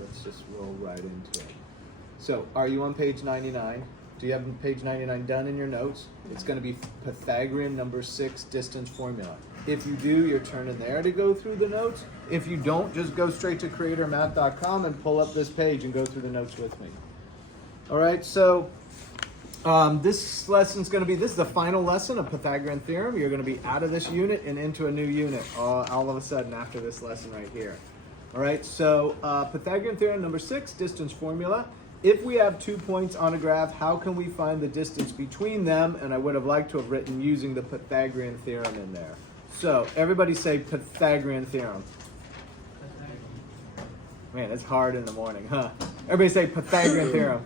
let's just roll right into it. So, are you on page 99? Do you have page 99 done in your notes? It's going to be Pythagorean number 6 distance formula. If you do, you're turning there to go through the notes. If you don't, just go straight to creatormath.com and pull up this page and go through the notes with me. All right, so this lesson's going to be, this is the final lesson of Pythagorean Theorem. You're going to be out of this unit and into a new unit all of a sudden after this lesson right here. All right, so Pythagorean Theorem number 6, distance formula. If we have 2 points on a graph, how can we find the distance between them? And I would have liked to have written using the Pythagorean Theorem in there. So everybody say Pythagorean Theorem. Man, it's hard in the morning, huh? Everybody say Pythagorean Theorem.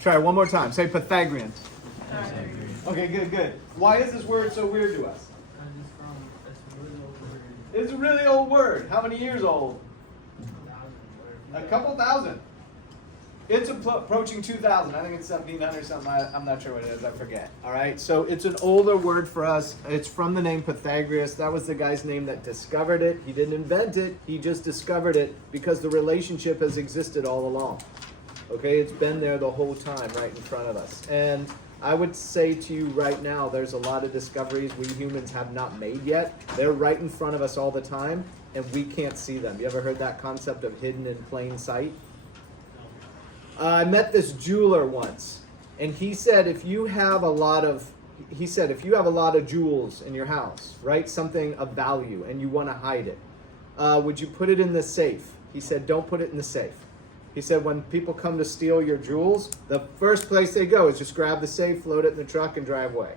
Try it one more time. Say Pythagorean. Okay, good. Why is this word so weird to us? It's a really old word. How many years old? A couple thousand. It's approaching 2,000. I think it's 1,700 or something. I'm not sure what it is. I forget. All right. So it's an older word for us. It's from the name Pythagoras. That was the guy's name that discovered it. He didn't invent it. He just discovered it because the relationship has existed all along. Okay. It's been there the whole time right in front of us. And I would say to you right now, there's a lot of discoveries we humans have not made yet. They're right in front of us all the time, and we can't see them. You ever heard that concept of hidden in plain sight? I met this jeweler once, and he said if you have a lot of jewels in your house, right, something of value, and you want to hide it, would you put it in the safe? He said, don't put it in the safe. He said when people come to steal your jewels, the first place they go is just grab the safe, load it in the truck, and drive away.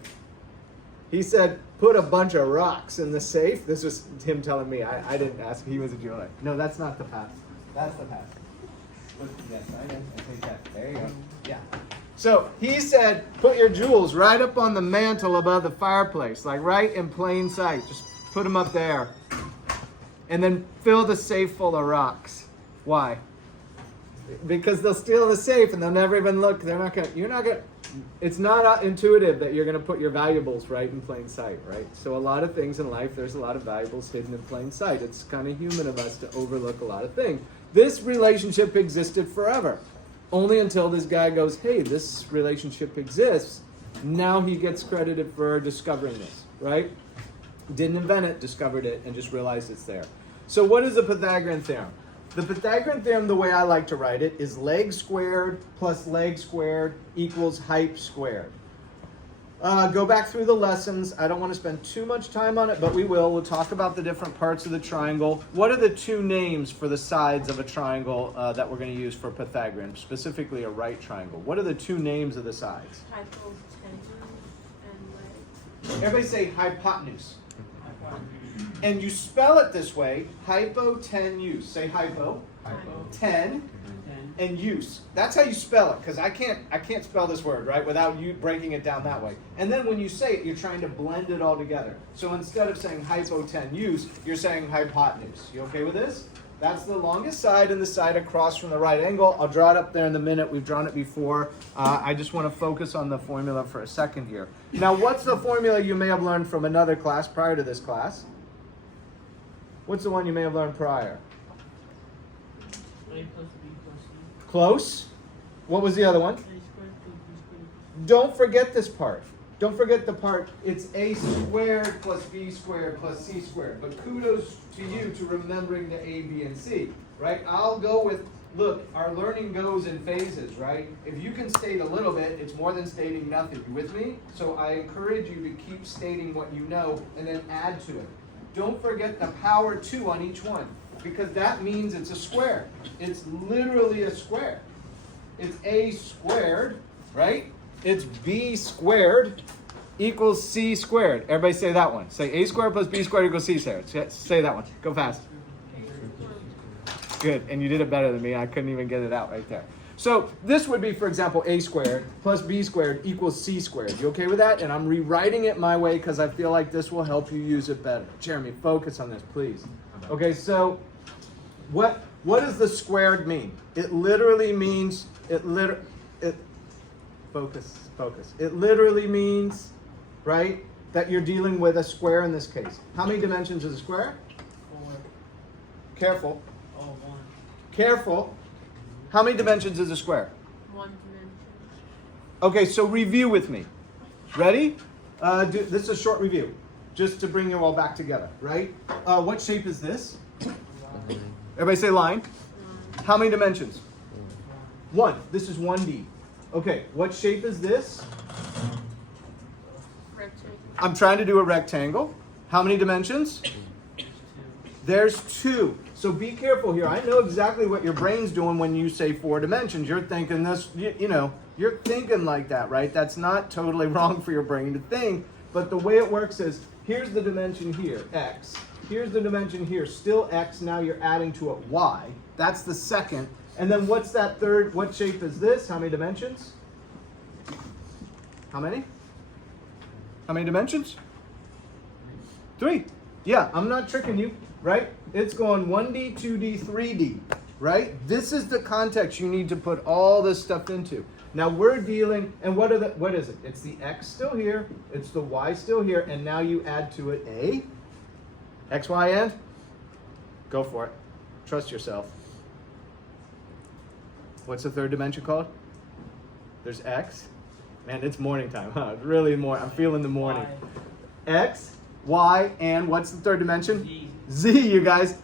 He said, put a bunch of rocks in the safe. This was him telling me. I didn't ask. He was a jeweler. No, that's not the past. That's the past. Yes, I think that. There you go. Yeah. So he said, put your jewels right up on the mantle above the fireplace, like right in plain sight. Just put them up there. And then fill the safe full of rocks. Why? Because they'll steal the safe and they'll never even look. It's not intuitive that you're going to put your valuables right in plain sight, right? So a lot of things in life, there's a lot of valuables hidden in plain sight. It's kind of human of us to overlook a lot of things. This relationship existed forever. Only until this guy goes, hey, this relationship exists. Now he gets credited for discovering this, right? Didn't invent it, discovered it, and just realized it's there. So what is the Pythagorean Theorem? The Pythagorean Theorem, the way I like to write it, is leg squared plus leg squared equals height squared. Go back through the lessons. I don't want to spend too much time on it, but we will. We'll talk about the different parts of the triangle. What are the two names for the sides of a triangle that we're going to use for Pythagorean, specifically a right triangle? What are the two names of the sides? Hypotenuse and leg. Everybody say hypotenuse. And you spell it this way, hypotenuse. Say hypo. Ten. And use. That's how you spell it, because I can't spell this word, right, without you breaking it down that way. And then when you say it, you're trying to blend it all together. So instead of saying hypotenuse, you're saying hypotenuse. You okay with this? That's the longest side and the side across from the right angle. I'll draw it up there in a minute. We've drawn it before. I just want to focus on the formula for a second here. Now, what's the formula you may have learned from another class prior to this class? What's the one you may have learned prior? A plus B plus C. Close. What was the other one? A squared plus B squared. Don't forget this part. Don't forget the part. It's a squared plus b squared plus c squared. But kudos to you to remembering the a, b, and c, right? I'll go with, look, our learning goes in phases, right? If you can state a little bit, it's more than stating nothing. You with me? So I encourage you to keep stating what you know and then add to it. Don't forget the power 2 on each one, because that means it's a square. It's literally a square. It's a squared, right? It's b squared equals c squared. Everybody say that one. Say a squared plus b squared equals c squared. Say that one. Go fast. Good. And you did it better than me. I couldn't even get it out right there. So this would be, for example, a squared plus b squared equals c squared. You okay with that? And I'm rewriting it my way because I feel like this will help you use it better. Jeremy, focus on this, please. Okay, so what does the squared mean? It literally means, focus. It literally means, right, that you're dealing with a square in this case. How many dimensions is a square? 4. Careful. Oh, 1. Careful. How many dimensions is a square? 1 dimension. Okay, so review with me. Ready? This is a short review, just to bring you all back together, right? What shape is this? Everybody say line. How many dimensions? 1. This is 1D. Okay, what shape is this? Rectangle. I'm trying to do a rectangle. How many dimensions? There's 2. So be careful here. I know exactly what your brain's doing when you say 4 dimensions. You're thinking this, you know, you're thinking like that, right? That's not totally wrong for your brain to think. But the way it works is, here's the dimension here, x. Here's the dimension here, still x. Now you're adding to it y. That's the second. And then what's that third? What shape is this? How many dimensions? How many? How many dimensions? 3. Yeah, I'm not tricking you, right? It's going 1D, 2D, 3D, right? This is the context you need to put all this stuff into. Now we're dealing, and what is it? It's the x still here, it's the y still here, and now you add to it a x, y, and go for it. Trust yourself. What's the third dimension called? There's x. Man, it's morning time, huh? It's really I'm feeling the morning. X, y, and what's the third dimension? Z, you guys.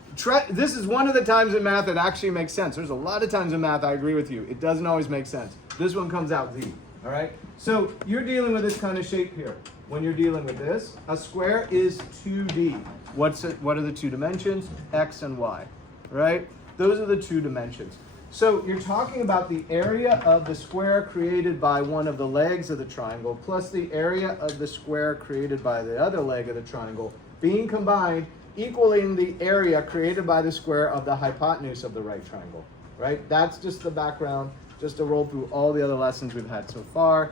This is one of the times in math that actually makes sense. There's a lot of times in math I agree with you. It doesn't always make sense. This one comes out Z, all right? So you're dealing with this kind of shape here. When you're dealing with this, a square is 2D. What are the 2 dimensions? X and y, right? Those are the 2 dimensions. So you're talking about the area of the square created by one of the legs of the triangle plus the area of the square created by the other leg of the triangle being combined, equaling the area created by the square of the hypotenuse of the right triangle, right? That's just the background, just to roll through all the other lessons we've had so far.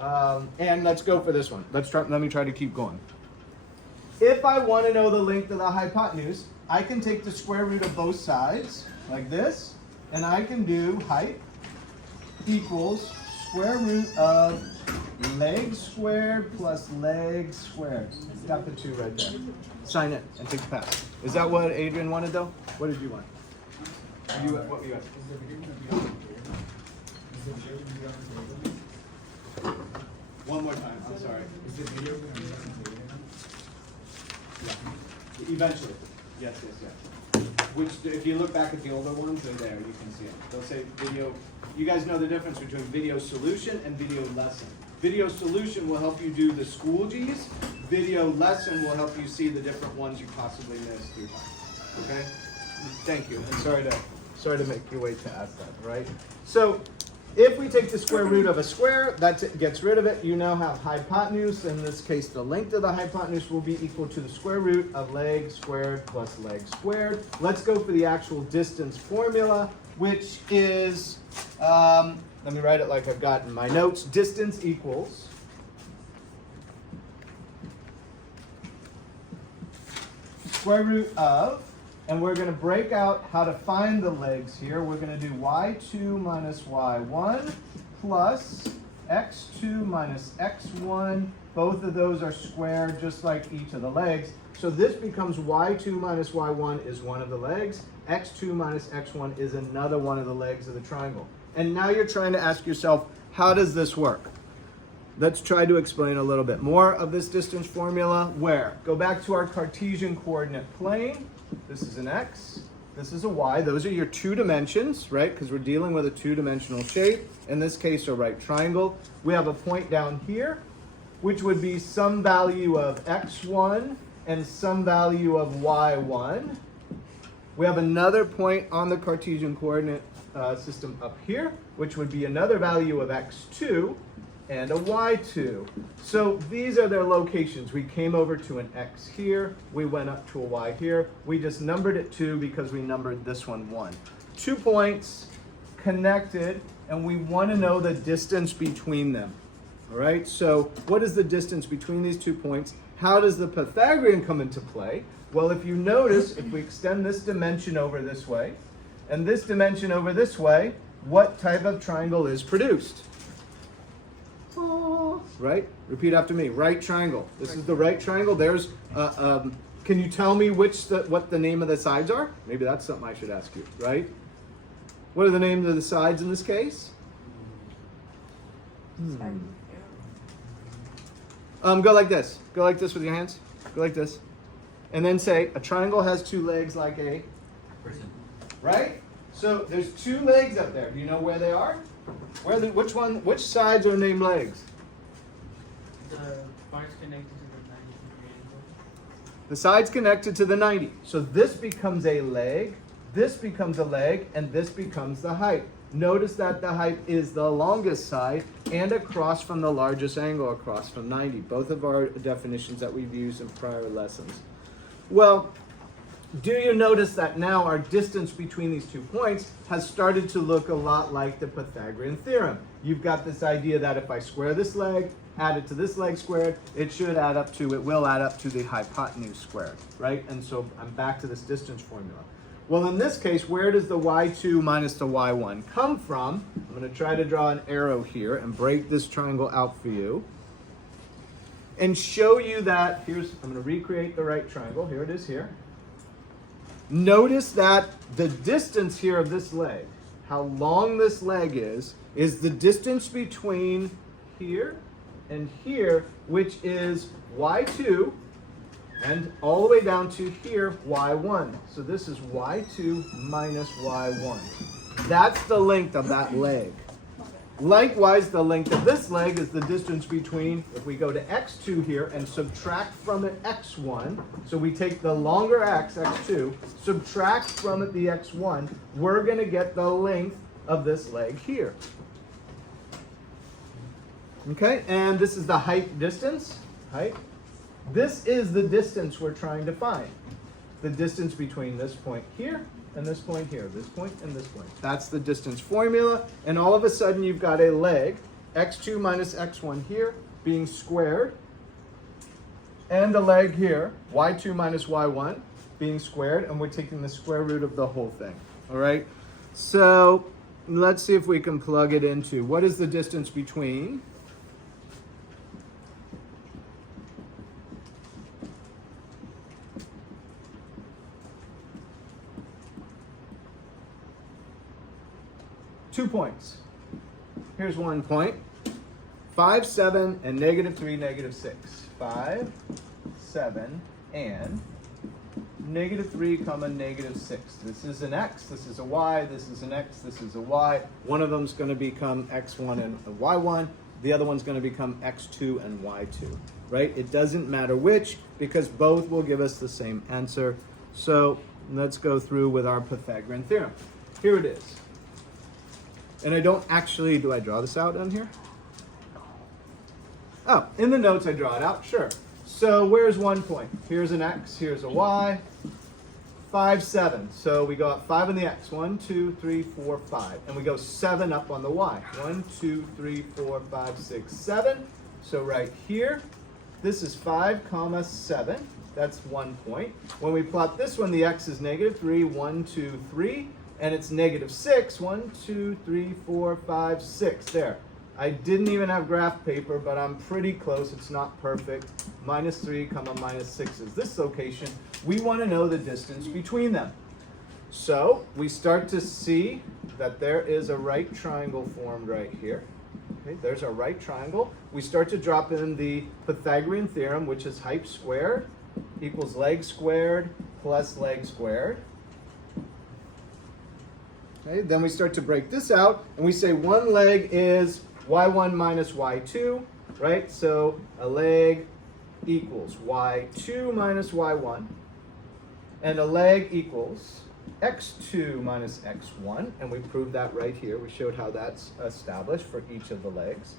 And let's go for this one. Let me try to keep going. If I want to know the length of the hypotenuse, I can take the square root of both sides, like this, and I can do height equals square root of leg squared plus leg squared. Got the 2 right there. Sign it and take the pass. Is that what Adrian wanted though? What did you want? What were you asking? One more time, I'm sorry. Is it video? Yeah. Eventually. Yes. Which, if you look back at the older ones, they're there. You can see it. They'll say video. You guys know the difference between video solution and video lesson. Video solution will help you do the school G's. Video lesson will help you see the different ones you possibly missed through time. Okay? Thank you. And sorry to make you wait to ask that, right? So, if we take the square root of a square, that gets rid of it. You now have hypotenuse. In this case, the length of the hypotenuse will be equal to the square root of leg squared plus leg squared. Let's go for the actual distance formula, which is, let me write it like I've got in my notes. Distance equals square root of, and we're going to break out how to find the legs here. We're going to do y2 minus y1 plus x2 minus x1. Both of those are squared just like each of the legs. So this becomes y2 minus y1 is one of the legs. x2 minus x1 is another one of the legs of the triangle. And now you're trying to ask yourself, how does this work? Let's try to explain a little bit more of this distance formula. Where? Go back to our Cartesian coordinate plane. This is an x, this is a y. Those are your 2 dimensions, right? Because we're dealing with a 2-dimensional shape. In this case, a right triangle. We have a point down here, which would be some value of x1 and some value of y1. We have another point on the Cartesian coordinate system up here, which would be another value of x2 and a y2. So these are their locations. We came over to an x here, we went up to a y here. We just numbered it 2 because we numbered this one 1. 2 points connected, and we want to know the distance between them. All right, so what is the distance between these 2 points? How does the Pythagorean come into play? Well, if you notice, if we extend this dimension over this way, and this dimension over this way, what type of triangle is produced? Right? Repeat after me. Right triangle. This is the right triangle. There's, Can you tell me what the name of the sides are? Maybe that's something I should ask you, right? What are the names of the sides in this case? Go like this. Go like this with your hands. Go like this. And then say, a triangle has two legs like a Person. right? So there's two legs up there. Do you know where they are? Which sides are named legs? The parts connected to the 90 triangle. The sides connected to the 90. So this becomes a leg, this becomes a leg, and this becomes the height. Notice that the height is the longest side and across from the largest angle across from 90. Both of our definitions that we've used in prior lessons. Well, do you notice that now our distance between these 2 points has started to look a lot like the Pythagorean theorem? You've got this idea that if I square this leg, add it to this leg squared, it will add up to the hypotenuse squared, right? And so I'm back to this distance formula. Well, in this case, where does the y2 minus the y1 come from? I'm going to try to draw an arrow here and break this triangle out for you and show you that, I'm going to recreate the right triangle. Here it is here. Notice that the distance here of this leg, how long this leg is the distance between here and here, which is y2, and all the way down to here, y1. So this is y2 minus y1. That's the length of that leg. Likewise, the length of this leg is the distance between, if we go to x2 here and subtract from it x1, so we take the longer x, x2, subtract from it the x1, we're going to get the length of this leg here. Okay, and this is the height distance, height. This is the distance we're trying to find. The distance between this point here and this point here, this point and this point. That's the distance formula, and all of a sudden you've got a leg, x2 minus x1 here, being squared, and a leg here, y2 minus y1, being squared, and we're taking the square root of the whole thing, all right? So let's see if we can plug it into, what is the distance between 2 points? Here's 1 point. 5, 7, and -3, -6. 5, 7, and -3, -6. This is an x, this is a y, this is an x, this is a y. One of them is going to become x1 and y1. The other one's going to become x2 and y2, right? It doesn't matter which, because both will give us the same answer. So let's go through with our Pythagorean theorem. Here it is. And I don't actually, do I draw this out on here? Oh, in the notes I draw it out, sure. So where's 1 point? Here's an x, here's a y. 5, 7. So we go up 5 on the x. 1, 2, 3, 4, 5. And we go 7 up on the y. 1, 2, 3, 4, 5, 6, 7. So right here, this is 5, 7. That's 1 point. When we plot this one, the x is -3, 1, 2, 3. And it's -6, 1, 2, 3, 4, 5, 6. There. I didn't even have graph paper, but I'm pretty close. It's not perfect. -3, -6 is this location. We want to know the distance between them. So we start to see that there is a right triangle formed right here. Okay, there's a right triangle. We start to drop in the Pythagorean theorem, which is height squared equals leg squared plus leg squared. Okay, then we start to break this out, and we say one leg is y1 minus y2, right? So a leg equals y2 minus y1, and a leg equals x2 minus x1, and we proved that right here. We showed how that's established for each of the legs.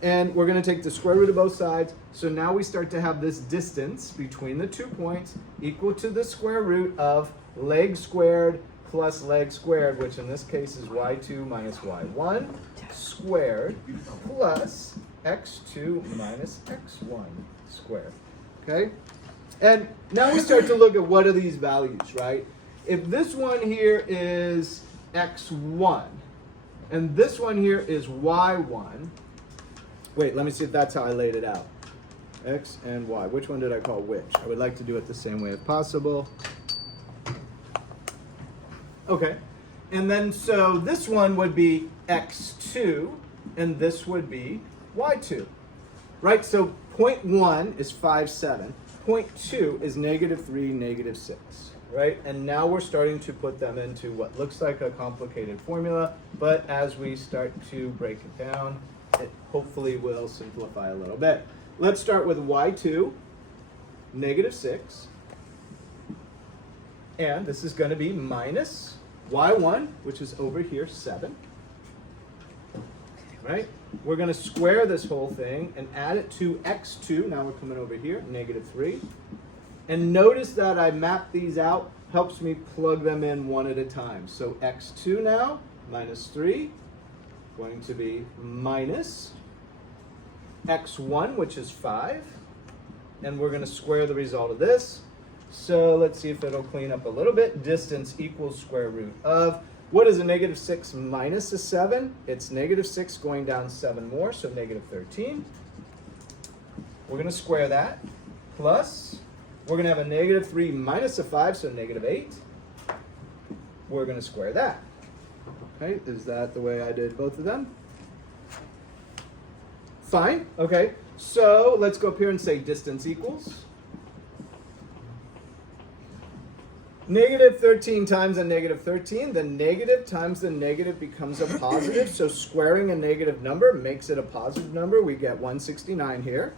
And we're going to take the square root of both sides, so now we start to have this distance between the 2 points equal to the square root of leg squared plus leg squared, which in this case is y2 minus y1 squared plus x2 minus x1 squared. Okay? And now we start to look at what are these values, right? If this one here is x1 and this one here is y1, wait, let me see if that's how I laid it out. X and Y. Which one did I call which? I would like to do it the same way if possible. Okay. And then so this one would be x2 and this would be y2. Right? So point 1 is 5, 7. Point 2 is -3, -6. Right? And now we're starting to put them into what looks like a complicated formula, but as we start to break it down, it hopefully will simplify a little bit. Let's start with y2, -6. And this is going to be minus y1, which is over here, 7. Right? We're going to square this whole thing and add it to x2. Now we're coming over here, -3. And notice that I map these out, helps me plug them in one at a time. So x2 now, -3, going to be minus x1, which is 5. And we're going to square the result of this. So let's see if it'll clean up a little bit. Distance equals square root of, what is a -6 minus a 7? It's -6 going down 7 more, so -13. We're going to square that. Plus, we're going to have a -3 minus a 5, so -8. We're going to square that. Okay, is that the way I did both of them? Fine, okay. So let's go up here and say distance equals -13 times a -13. The negative times the negative becomes a positive. So squaring a negative number makes it a positive number. We get 169 here.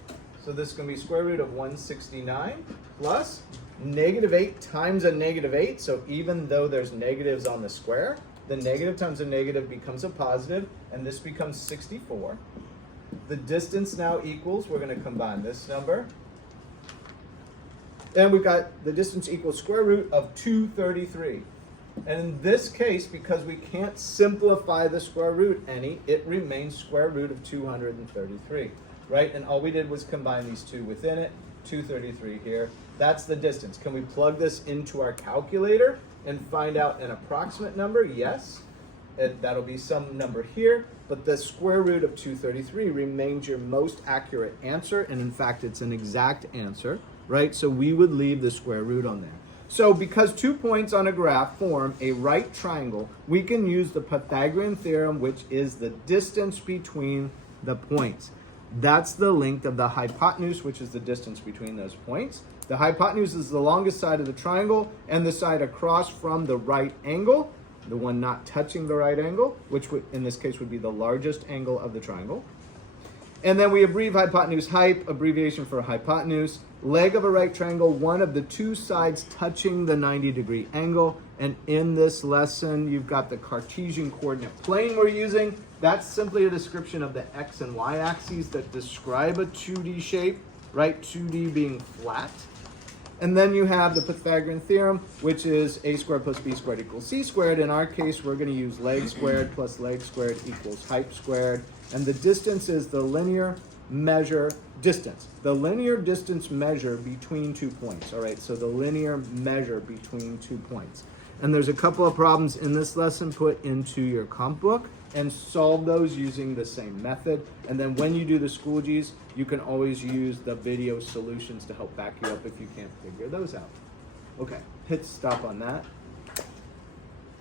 So this is going to be square root of 169 plus -8 times a -8. So even though there's negatives on the square, the negative times a negative becomes a positive, and this becomes 64. The distance now equals, we're going to combine this number. And we've got the distance equals square root of 233. And in this case, because we can't simplify the square root any, it remains square root of 233, right? And all we did was combine these two within it, 233 here. That's the distance. Can we plug this into our calculator and find out an approximate number? Yes. That'll be some number here, but the square root of 233 remains your most accurate answer, and in fact, it's an exact answer. Right? So we would leave the square root on there. So because 2 points on a graph form a right triangle, we can use the Pythagorean Theorem, which is the distance between the points. That's the length of the hypotenuse, which is the distance between those points. The hypotenuse is the longest side of the triangle and the side across from the right angle, the one not touching the right angle, which would, in this case would be the largest angle of the triangle. And then we abbreviate hypotenuse, hype, abbreviation for hypotenuse, leg of a right triangle, one of the two sides touching the 90-degree angle. And in this lesson, you've got the Cartesian coordinate plane we're using. That's simply a description of the x and y axes that describe a 2D shape, right? 2D being flat. And then you have the Pythagorean theorem, which is a squared plus b squared equals c squared. In our case, we're going to use leg squared plus leg squared equals height squared. And the distance is the linear measure distance. The linear distance measure between 2 points. All right, so the linear measure between 2 points. And there's a couple of problems in this lesson. Put into your comp book and solve those using the same method. And then when you do the school G's, you can always use the video solutions to help back you up if you can't figure those out. Okay, hit stop on that.